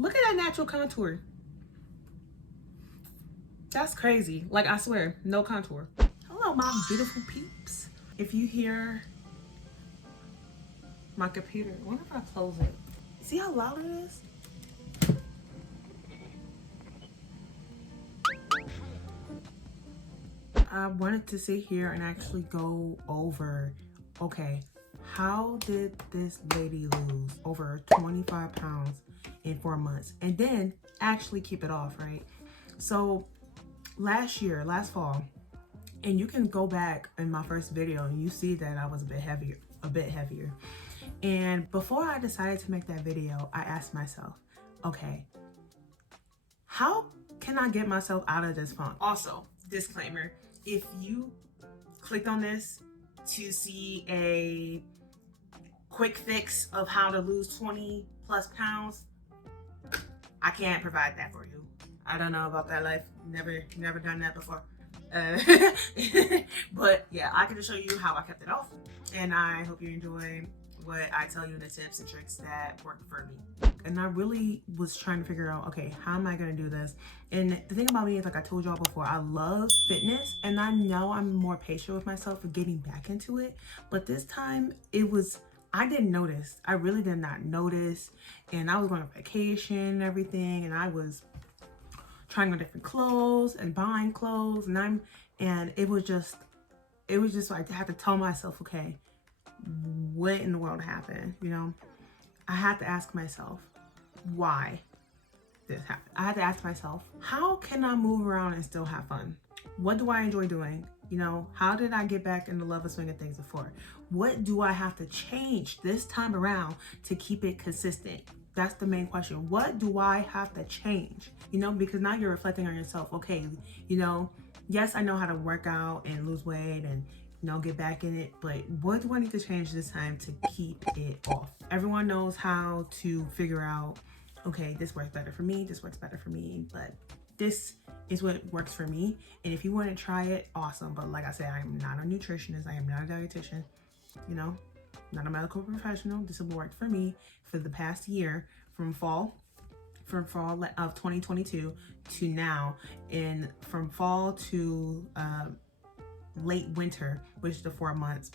Look at that natural contour. That's crazy. Like, I swear, no contour. Hello, my beautiful peeps. If you hear my computer, I wonder if I close it. See how loud it is? I wanted to sit here and actually go over, okay, how did this lady lose over 25 pounds in 4 months and then actually keep it off, right? So last fall, and you can go back in my first video and you see that I was a bit heavier. And before I decided to make that video, I asked myself, okay, how can I get myself out of this funk? Also, disclaimer, if you clicked on this to see a quick fix of how to lose 20 plus pounds, I can't provide that for you. I don't know about that life. Never done that before. But yeah, I can just show you how I kept it off. And I hope you enjoy what I tell you, the tips and tricks that work for me. And I really was trying to figure out, okay, how am I gonna do this? And the thing about me is, like I told y'all before, I love fitness, and I know I'm more patient with myself for getting back into it. But this time I didn't notice. I really did not notice. And I was going on vacation and everything, and I was trying on different clothes and buying clothes, and it was just like I had to tell myself, okay, what in the world happened? You know, I had to ask myself why this happened. I had to ask myself, how can I move around and still have fun? What do I enjoy doing? You know, how did I get back in the love of swing of things before? What do I have to change this time around to keep it consistent? That's the main question. What do I have to change? You know, because now you're reflecting on yourself. Okay, you know, yes, I know how to work out and lose weight and, you know, get back in it, but what do I need to change this time to keep it off? Everyone knows how to figure out, okay, this works better for me, this works better for me, but this is what works for me. And if you want to try it, awesome. But like I said, I am not a nutritionist, I am not a dietitian, you know, not a medical professional. This has worked for me for the past year, from fall of 2022 to now, and from fall to late winter, which is the 4 months,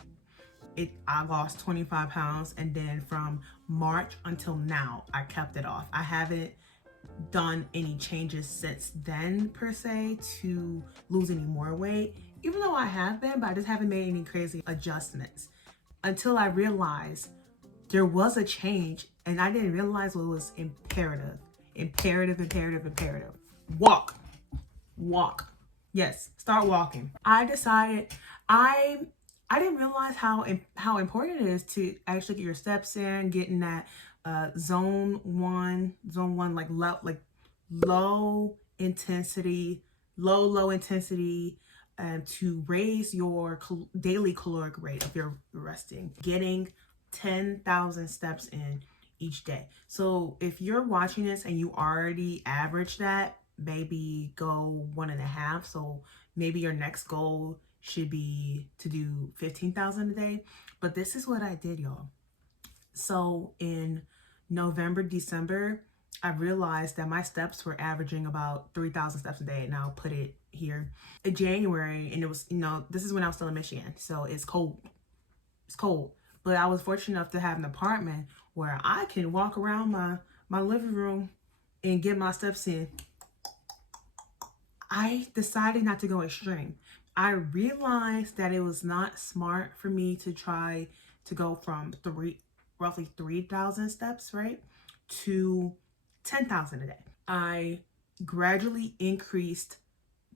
I lost 25 pounds. And then from March until now, I kept it off. I haven't done any changes since then per se to lose any more weight, even though I have been, but I just haven't made any crazy adjustments until I realized there was a change, and I didn't realize what was imperative. Walk. Yes, start walking. I decided I didn't realize how important it is to actually get your steps in, getting that zone one, like low intensity, to raise your daily caloric rate if you're resting, getting 10,000 steps in each day. So if you're watching this and you already average that, maybe go 1.5. So maybe your next goal should be to do 15,000 a day. But this is what I did, y'all. So in November, December, I realized that my steps were averaging about 3,000 steps a day, and I'll put it here. In January, and it was, you know, this is when I was still in Michigan, so it's cold. But I was fortunate enough to have an apartment where I can walk around my living room and get my steps in. I decided not to go extreme. I realized that it was not smart for me to try to go from roughly 3,000 steps, right, to 10,000 a day. I gradually increased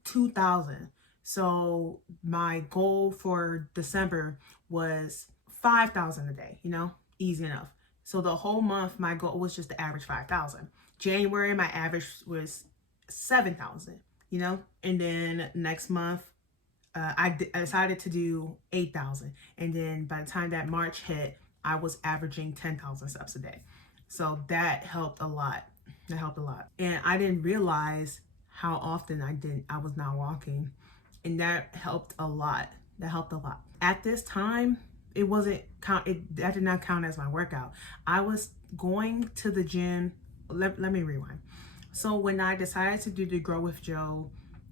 2,000. So my goal for December was 5,000 a day, you know, easy enough. So the whole month, my goal was just to average 5,000. January, my average was 7,000, you know, and then next month, I decided to do 8,000. And then by the time that March hit, I was averaging 10,000 steps a day. So that helped a lot. And I didn't realize how often I was not walking. And that helped a lot. At this time, that did not count as my workout. I was going to the gym let me rewind. So when I decided to do the Grow with Joe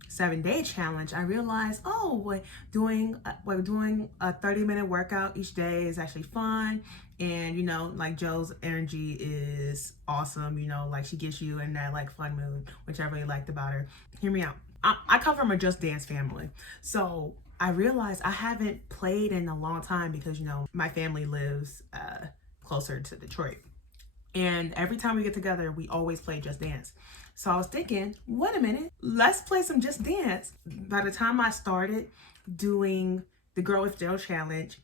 7-day challenge, I realized, oh, doing a 30-minute workout each day is actually fun. And, you know, like Joe's energy is awesome, you know, like she gets you in that like fun mood, which I really liked about her. Hear me out. I come from a Just Dance family. So I realized I haven't played in a long time because, you know, my family lives closer to Detroit. And every time we get together, we always play Just Dance. So I was thinking, wait a minute, let's play some Just Dance. By the time I started doing the Girl with Joe challenge,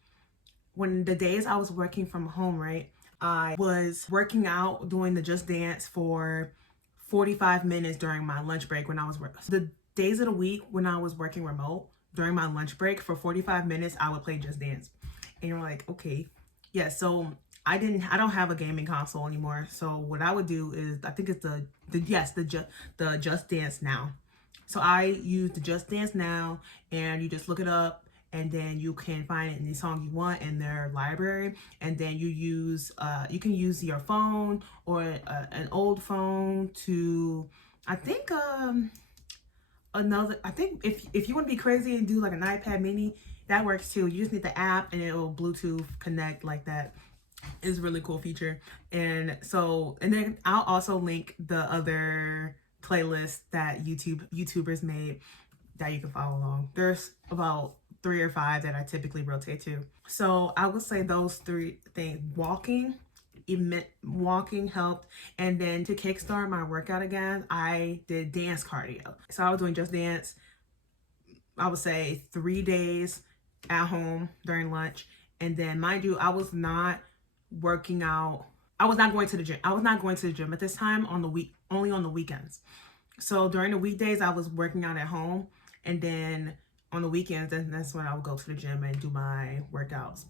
when the days I was working from home, right, I was working out doing the Just Dance for 45 minutes during my lunch break when I was working. The days of the week when I was working remote, during my lunch break for 45 minutes, I would play Just Dance. And you're like, okay. Yeah, so I don't have a gaming console anymore. So what I would do is, I think it's the Just Dance Now. So I use the Just Dance Now, and you just look it up, and then you can find any song you want in their library, and then you can use your phone or an old phone to, I think if you want to be crazy and do like an iPad mini, that works too. You just need the app and it will Bluetooth connect like that. Is a really cool feature. And then I'll also link the other playlists that YouTubers made that you can follow along. There's about 3 or 5 that I typically rotate to. So I would say those 3 things. Walking helped, and then to kickstart my workout again, I did dance cardio. So I was doing Just Dance, I would say 3 days at home during lunch. And then mind you, I was not working out. I was not going to the gym. I was not going to the gym at this time only on the weekends. So during the weekdays, I was working out at home, and then on the weekends, that's when I would go to the gym and do my workouts.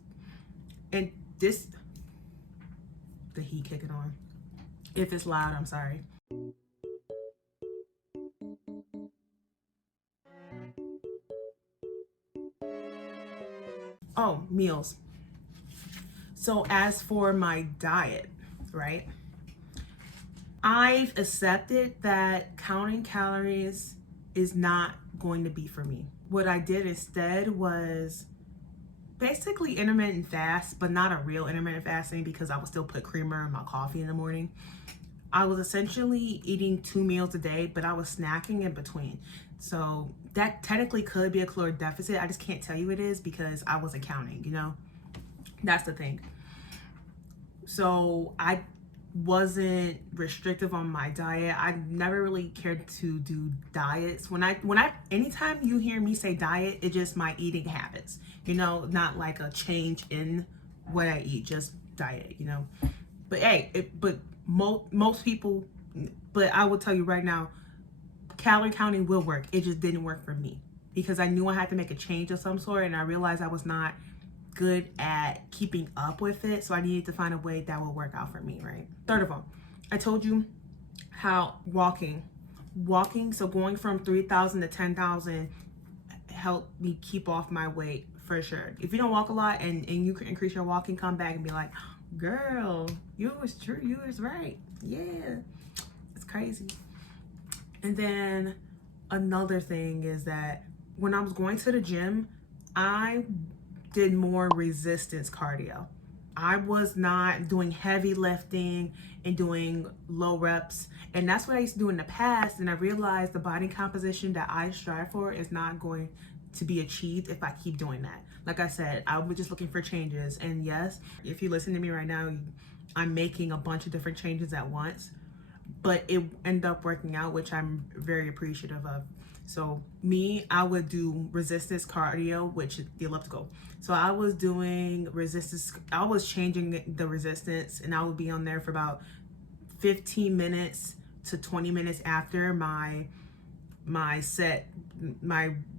And the heat kicking on. If it's loud, I'm sorry. Oh, meals. So as for my diet, right? I've accepted that counting calories is not going to be for me. What I did instead was basically intermittent fast, but not a real intermittent fasting, because I would still put creamer in my coffee in the morning. I was essentially eating 2 meals a day, but I was snacking in between. So that technically could be a caloric deficit. I just can't tell you it is because I wasn't counting, you know? That's the thing. So I wasn't restrictive on my diet. I never really cared to do diets. Anytime you hear me say diet, it's just my eating habits, you know, not like a change in what I eat, just diet, you know. But hey, most people, but I will tell you right now, calorie counting will work. It just didn't work for me because I knew I had to make a change of some sort, and I realized I was not good at keeping up with it. So I needed to find a way that will work out for me, right? Third of all, I told you how walking, so going from 3,000 to 10,000 helped me keep off my weight for sure. If you don't walk a lot and you can increase your walking, come back and be like, girl, you was true, you was right. Yeah, it's crazy. And then another thing is that when I was going to the gym, I did more resistance cardio. I was not doing heavy lifting and doing low reps. And that's what I used to do in the past. And I realized the body composition that I strive for is not going to be achieved if I keep doing that. Like I said, I was just looking for changes. And yes, if you listen to me right now, I'm making a bunch of different changes at once, but it ended up working out, which I'm very appreciative of. So I would do resistance cardio, which is the elliptical. So I was doing resistance, I was changing the resistance, and I would be on there for about 15 minutes to 20 minutes after my set,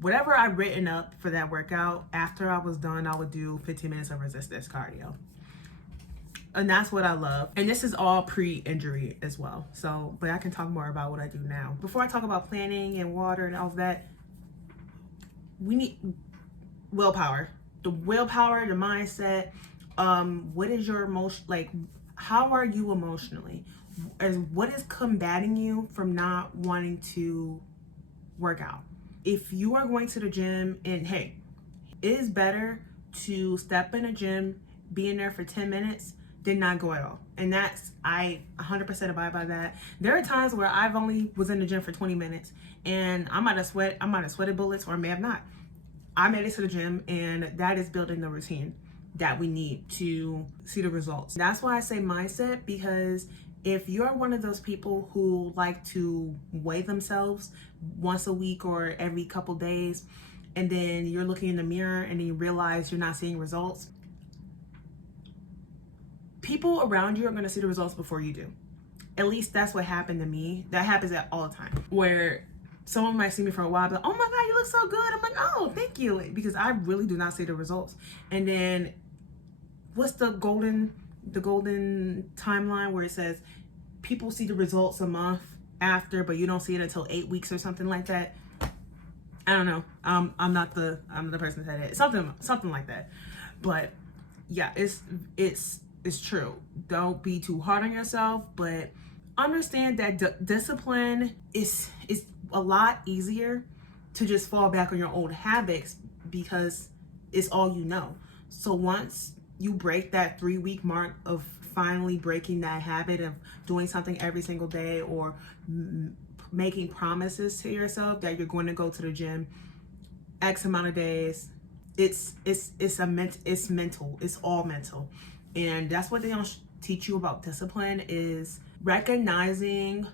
whatever I'd written up for that workout. After I was done, I would do 15 minutes of resistance cardio. And that's what I love. And this is all pre-injury as well. So, but I can talk more about what I do now. Before I talk about planning and water and all of that, we need willpower. The willpower, the mindset. What is your emotion, like, how are you emotionally? what is combating you from not wanting to work out. If you are going to the gym, and hey, it is better to step in a gym, be in there for 10 minutes than not go at all. And that's, I 100% abide by that. There are times where I've only was in the gym for 20 minutes and I might have sweated bullets, or I may have not. I made it to the gym, and that is building the routine that we need to see the results. That's why I say mindset, because if you're one of those people who like to weigh themselves once a week or every couple days, and then you're looking in the mirror and then you realize you're not seeing results, people around you are going to see the results before you do. At least that's what happened to me. That happens all the time, where someone might see me for a while, but oh my God, you look so good. I'm like, oh, thank you. Because I really do not see the results. And then what's the golden timeline where it says people see the results a month after, but you don't see it until 8 weeks or something like that? I don't know. I'm the person that said it. Something like that. But yeah, it's true. Don't be too hard on yourself, but understand that discipline is a lot easier to just fall back on your old habits because it's all you know. So once you break that 3-week mark of finally breaking that habit of doing something every single day, or making promises to yourself that you're going to go to the gym X amount of days, it's mental. It's all mental. And that's what they don't teach you about discipline, is recognizing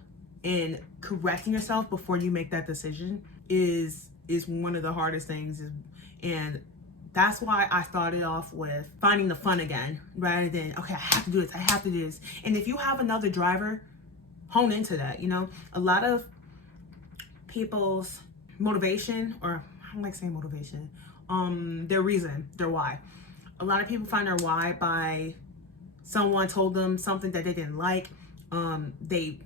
and correcting yourself before you make that decision is one of the hardest things. And that's why I started off with finding the fun again, rather than, okay, I have to do this. And if you have another driver, hone into that. A lot of people's motivation, or I don't like saying motivation, their reason, their why. A lot of people find their why by someone told them something that they didn't like. They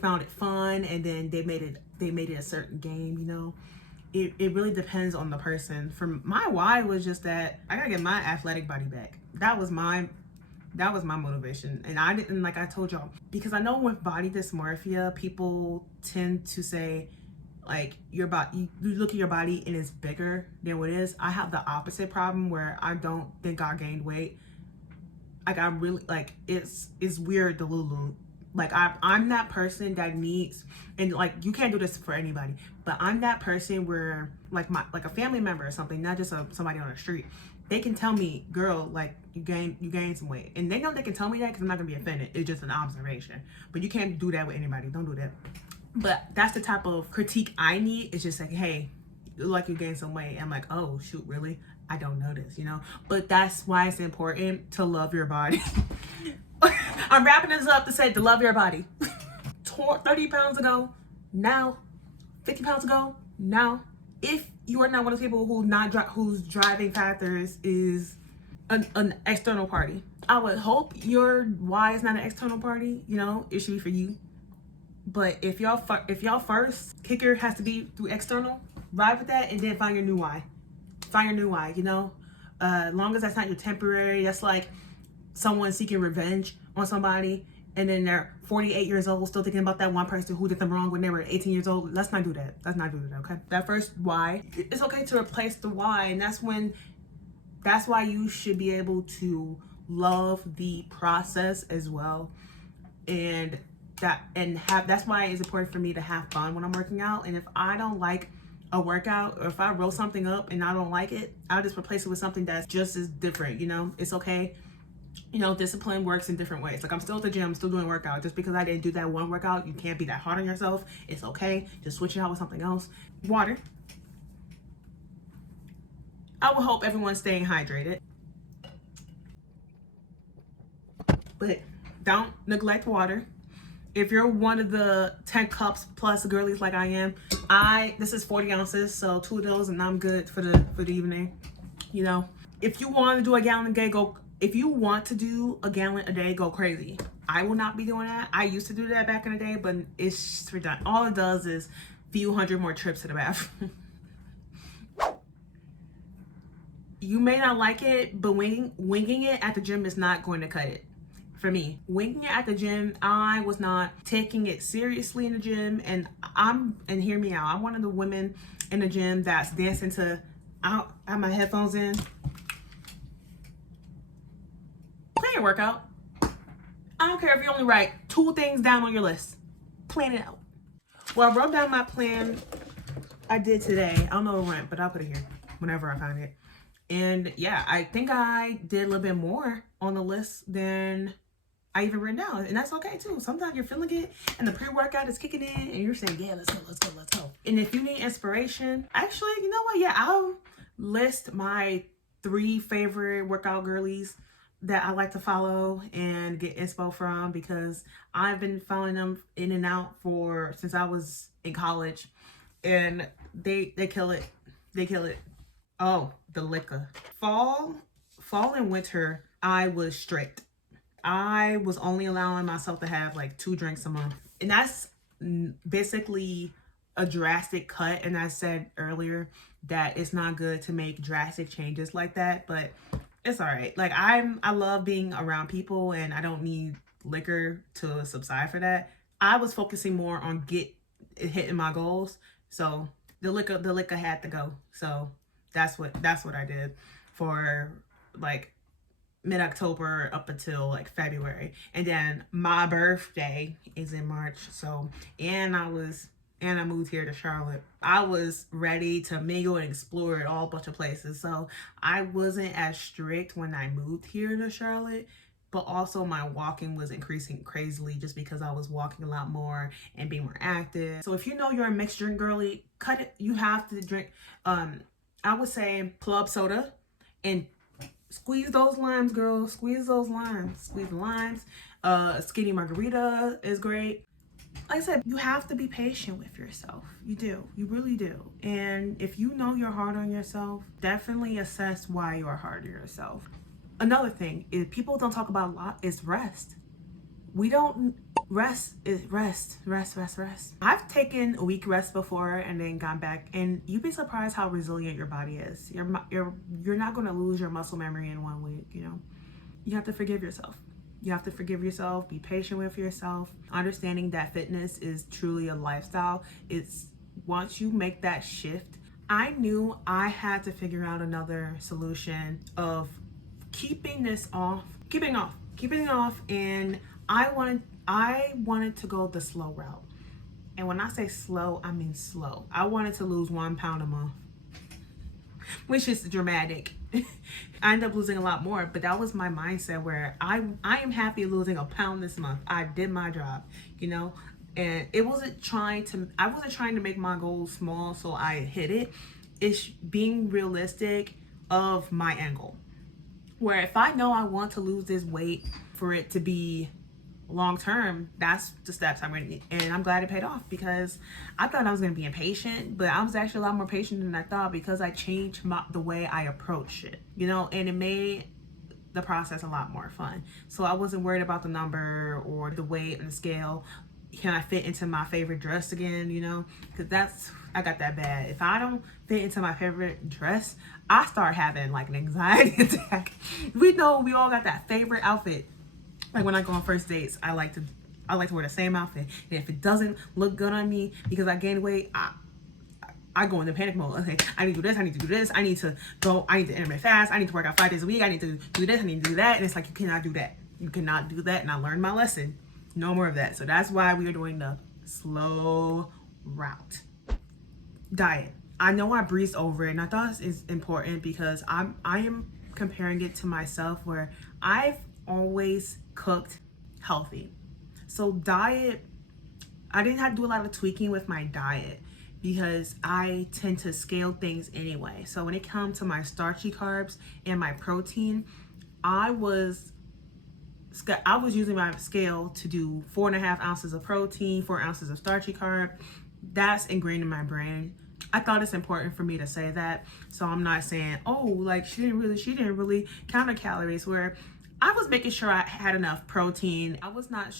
found it fun, and then they made it a certain game. It really depends on the person. For my why was just that I gotta get my athletic body back. That was my motivation. And I didn't, like I told y'all, because I know with body dysmorphia, people tend to say, like, your body, you look at your body and it's bigger than what it is. I have the opposite problem, where I don't think I gained weight. Like, I really, like, it's weird, Delulu. Like, I'm that person that needs, and like, you can't do this for anybody, but I'm that person where, like, a family member or something, not just somebody on the street, they can tell me, girl, like, you gained some weight. And they know they can tell me that because I'm not gonna be offended. It's just an observation. But you can't do that with anybody. Don't do that. But that's the type of critique I need. It's just like, hey, you look like you gained some weight. I'm like, oh shoot, really? I don't notice, But that's why it's important to love your body. I'm wrapping this up to say to love your body. 30 pounds ago, now 50 pounds ago, now. If you are not one of those people whose driving factors is an external party, I would hope your why is not an external party. It should be for you. But if y'all first kicker has to be through external, ride with that, and then find your new why. As long as that's not your temporary. That's like someone seeking revenge on somebody, and then they're 48 years old still thinking about that one person who did them wrong when they were 18 years old. Let's not do that. Okay? That first why, it's okay to replace the why, and that's why you should be able to love the process as well. And that's why it's important for me to have fun when I'm working out. And if I don't like a workout, or if I roll something up and I don't like it, I'll just replace it with something that's just as different. It's okay. Discipline works in different ways. Like, I'm still at the gym, I'm still doing workout. Just because I didn't do that one workout, you can't be that hard on yourself. It's okay. Just switch it out with something else. Water. I will hope everyone's staying hydrated. But don't neglect water. If you're one of the 10 cups plus girlies like I am, this is 40 ounces, so 2 of those and I'm good for the evening. If you want to do a gallon a day, if you want to do a gallon a day, go crazy. I will not be doing that. I used to do that back in the day, but it's just redundant. All it does is few hundred more trips to the bathroom. You may not like it, but winging it at the gym is not going to cut it. for me. Winging it at the gym, I was not taking it seriously in the gym, and hear me out, I'm one of the women in the gym that's dancing to, I have my headphones in, plan your workout. I don't care if you only write 2 things down on your list. Plan it out. Well, I wrote down my plan I did today. I don't know when, but I'll put it here whenever I find it. And yeah, I think I did a little bit more on the list than I even written down. And that's okay too. Sometimes you're feeling it and the pre-workout is kicking in and you're saying, yeah, let's go, let's go, let's go. And if you need inspiration, actually, you know what? Yeah, I'll list my 3 favorite workout girlies that I like to follow and get inspo from, because I've been following them in and out since I was in college, and they kill it. They kill it. Oh, the liquor. Fall and winter, I was strict. I was only allowing myself to have like 2 drinks a month, and that's basically a drastic cut. And I said earlier that it's not good to make drastic changes like that, but it's all right. Like I love being around people, and I don't need liquor to subside for that. I was focusing more on hitting my goals. So the liquor had to go. So that's what I did for like mid-October up until like February. And then my birthday is in March. So, and I moved here to Charlotte. I was ready to mingle and explore at all bunch of places. So I wasn't as strict when I moved here to Charlotte, but also my walking was increasing crazily just because I was walking a lot more and being more active. So if you know you're a mixed drink girly, cut it. You have to drink, I would say club soda, and squeeze those limes, girl. Squeeze those limes. Squeeze the limes. Skinny margarita is great. Like I said, you have to be patient with yourself. You do. You really do. And if you know you're hard on yourself, definitely assess why you are hard on yourself. Another thing is people don't talk about a lot is rest. We don't rest. I've taken a week rest before and then gone back, and you'd be surprised how resilient your body is. You're not going to lose your muscle memory in 1 week. You know, you have to forgive yourself. You have to forgive yourself, be patient with yourself, understanding that fitness is truly a lifestyle. It's once you make that shift, I knew I had to figure out another solution of keeping it off. And I wanted to go the slow route. And when I say slow, I mean slow. I wanted to lose 1 pound a month, which is dramatic. I ended up losing a lot more, but that was my mindset where I am happy losing 1 pound this month. I did my job, you know, and I wasn't trying to make my goals small so I hit it. It's being realistic of my end goal, where if I know I want to lose this weight for it to be long term, that's the steps I'm going to need. And I'm glad it paid off, because I thought I was going to be impatient, but I was actually a lot more patient than I thought, because I changed the way I approach it, you know, and it made the process a lot more fun. So I wasn't worried about the number or the weight and the scale. Can I fit into my favorite dress again, you know, because I got that bad. If I don't fit into my favorite dress, I start having like an anxiety attack. We know we all got that favorite outfit. Like when I go on first dates, I like to wear the same outfit. And if it doesn't look good on me because I gained weight, I go into panic mode. Okay, I need to do this, I need to do this, I need to intermittent fast, I need to work out 5 days a week, I need to do this, I need to do that. And it's like, you cannot do that. You cannot do that. And I learned my lesson. No more of that. So that's why we are doing the slow route. Diet. I know I breezed over it, and I thought it's important because I am comparing it to myself, where I've always cooked healthy. So diet, I didn't have to do a lot of tweaking with my diet because I tend to scale things anyway. So when it comes to my starchy carbs and my protein, I was using my scale to do 4.5 ounces of protein, 4 ounces of starchy carb. That's ingrained in my brain. I thought it's important for me to say that. So I'm not saying, oh, like she didn't really count her calories, where I was making sure I had enough protein. I was not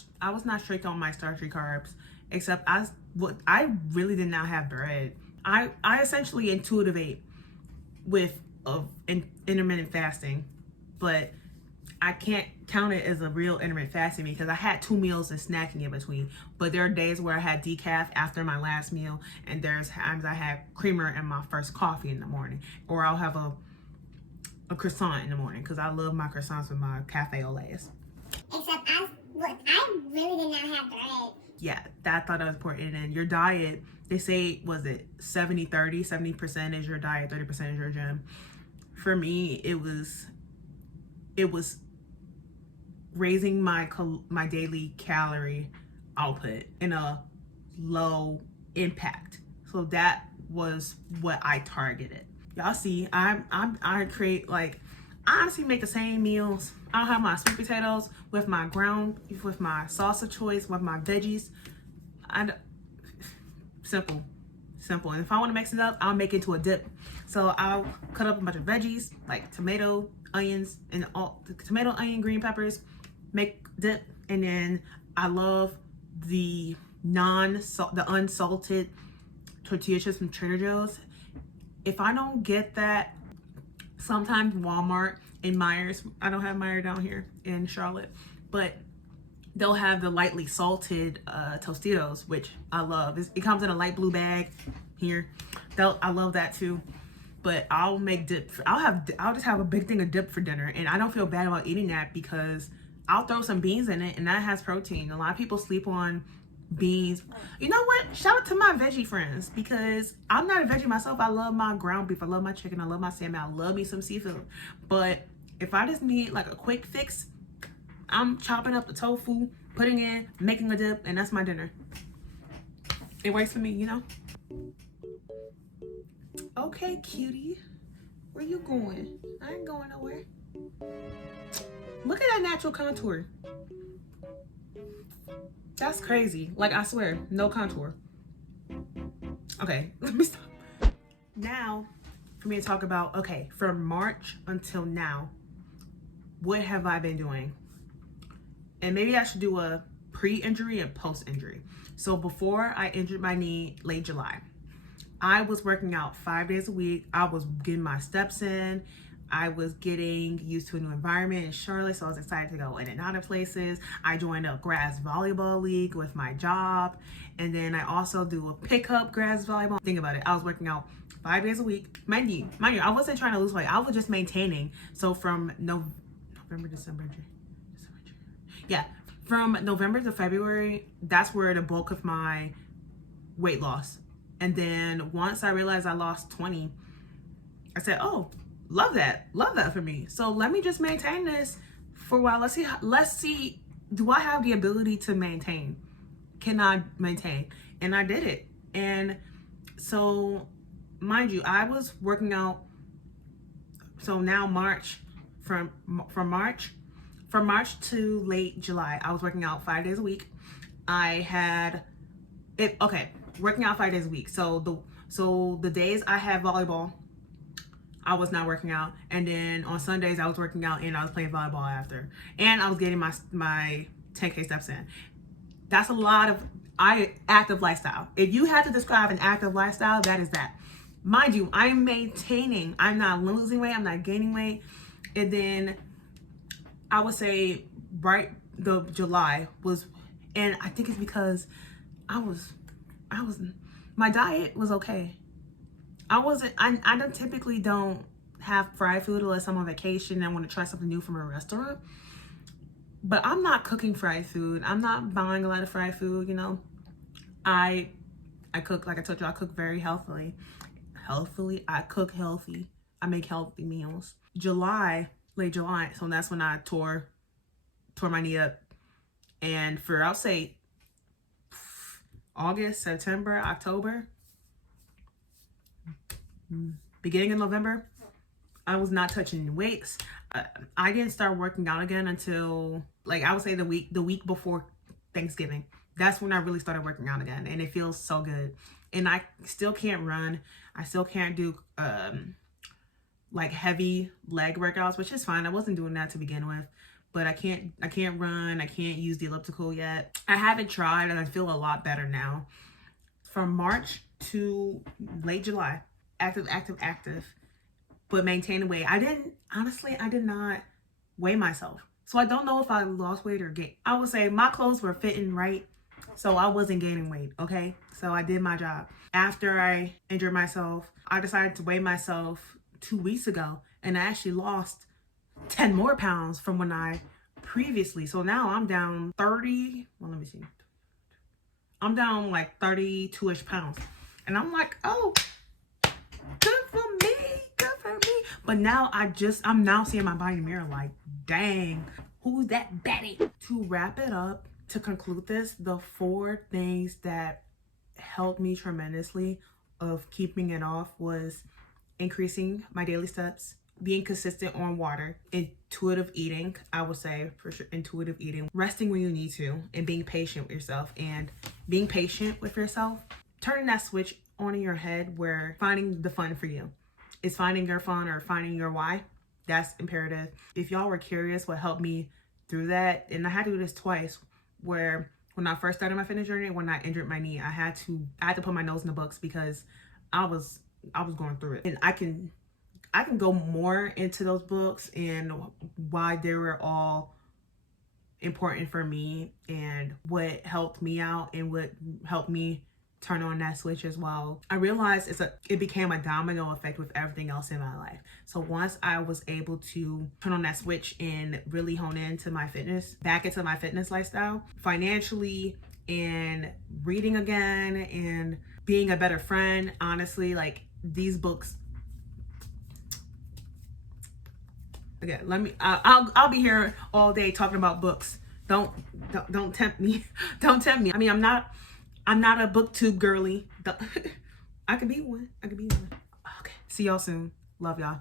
strict on my starchy carbs, except I really did not have bread. I essentially intuitive ate with intermittent fasting, but I can't count it as a real intermittent fasting because I had 2 meals and snacking in between. But there are days where I had decaf after my last meal, and there's times I had creamer in my first coffee in the morning, or I'll have a croissant in the morning because I love my croissants with my cafe au lait. Except I really did not have bread. Yeah, that thought that was important. And your diet, they say, was it 70-30? 70% is your diet, 30% is your gym. For me, it was raising my daily calorie output in a low impact. So that was what I targeted. Y'all see, I create, like, I honestly make the same meals. I'll have my sweet potatoes with my sauce of choice, with my veggies. Simple. And if I want to mix it up, I'll make it into a dip. So I'll cut up a bunch of veggies, like tomato, onions, and tomato, onion, green peppers, make dip. And then I love the unsalted tortilla chips from Trader Joe's. If I don't get that, sometimes Walmart and Myers, I don't have Myers down here in Charlotte, but they'll have the lightly salted Tostitos, which I love. It comes in a light blue bag here. I love that too. But I'll make dip. I'll just have a big thing of dip for dinner, and I don't feel bad about eating that because I'll throw some beans in it, and that has protein. A lot of people sleep on beans. You know what? Shout out to my veggie friends, because I'm not a veggie myself. I love my ground beef. I love my chicken. I love my salmon. I love me some seafood. But if I just need like a quick fix, I'm chopping up the tofu, putting in, making a dip, and that's my dinner. It works for me, you know? Okay, cutie. Where you going? I ain't going nowhere. Look at that natural contour. That's crazy. Like, I swear, no contour. Okay, let me stop. Now, for me to talk about, okay, from March until now, what have I been doing? And maybe I should do a pre-injury and post-injury. So before I injured my knee late July, I was working out 5 days a week. I was getting my steps in. I was getting used to a new environment in Charlotte, so I was excited to go in and out of places. I joined a grass volleyball league with my job, and then I also do a pickup grass volleyball. Think about it. I was working out 5 days a week. Mind you, I wasn't trying to lose weight. I was just maintaining. So from November, December, yeah, from November to February, that's where the bulk of my weight loss. And then once I realized I lost 20, I said, oh, love that for me. So let me just maintain this for a while. Let's see, do I have the ability to maintain? Can I maintain? And I did it. And so, mind you, I was working out. So now from March to late July, I was working out 5 days a week. Working out 5 days a week. So the days I had volleyball, I was not working out, and then on Sundays I was working out and I was playing volleyball after, and I was getting my 10K steps in. That's a lot of active lifestyle. If you had to describe an active lifestyle, that is that. Mind you, I'm maintaining. I'm not losing weight. I'm not gaining weight. And then I would say the July was, and I think it's because my diet was okay. I typically don't have fried food unless I'm on vacation and I want to try something new from a restaurant. But I'm not cooking fried food. I'm not buying a lot of fried food, you know. I cook, like I told you, I cook very healthily. I cook healthy. I make healthy meals. Late July, so that's when I tore my knee up. And for, I'll say, August, September, October, beginning of November, I was not touching any weights. I didn't start working out again until, like, I would say the week before Thanksgiving. That's when I really started working out again, and it feels so good. And I still can't run. I still can't do like heavy leg workouts, which is fine. I wasn't doing that to begin with. But I can't run. I can't use the elliptical yet. I haven't tried, and I feel a lot better now. From March to late July, active, but maintaining weight. I did not weigh myself. So I don't know if I lost weight or gained. I would say my clothes were fitting right, so I wasn't gaining weight, okay? So I did my job. After I injured myself, I decided to weigh myself 2 weeks ago, and I actually lost 10 more pounds from when I previously. So now I'm down 30, well, let me see. I'm down like 32-ish pounds. And I'm like, oh, good for me, good for me. But now I'm now seeing my body in the mirror like, dang, who's that Betty? To wrap it up, to conclude this, the 4 things that helped me tremendously of keeping it off was increasing my daily steps, being consistent on water, intuitive eating, I would say for sure, intuitive eating, resting when you need to, and being patient with yourself. And being patient with yourself, turning that switch on in your head where finding the fun for you is finding your fun or finding your why. That's imperative. If y'all were curious what helped me through that, and I had to do this twice, where when I first started my fitness journey, when I injured my knee, I had to put my nose in the books because I was going through it. And I can go more into those books and why they were all important for me and what helped me out and what helped me turn on that switch as well. I realized it became a domino effect with everything else in my life. So once I was able to turn on that switch and really hone into my fitness, back into my fitness lifestyle, financially, and reading again and being a better friend, honestly, like these books, again, I'll be here all day talking about books. Don't tempt me. Don't tempt me. I mean, I'm not a booktube girly. I could be one. Okay. See y'all soon. Love y'all.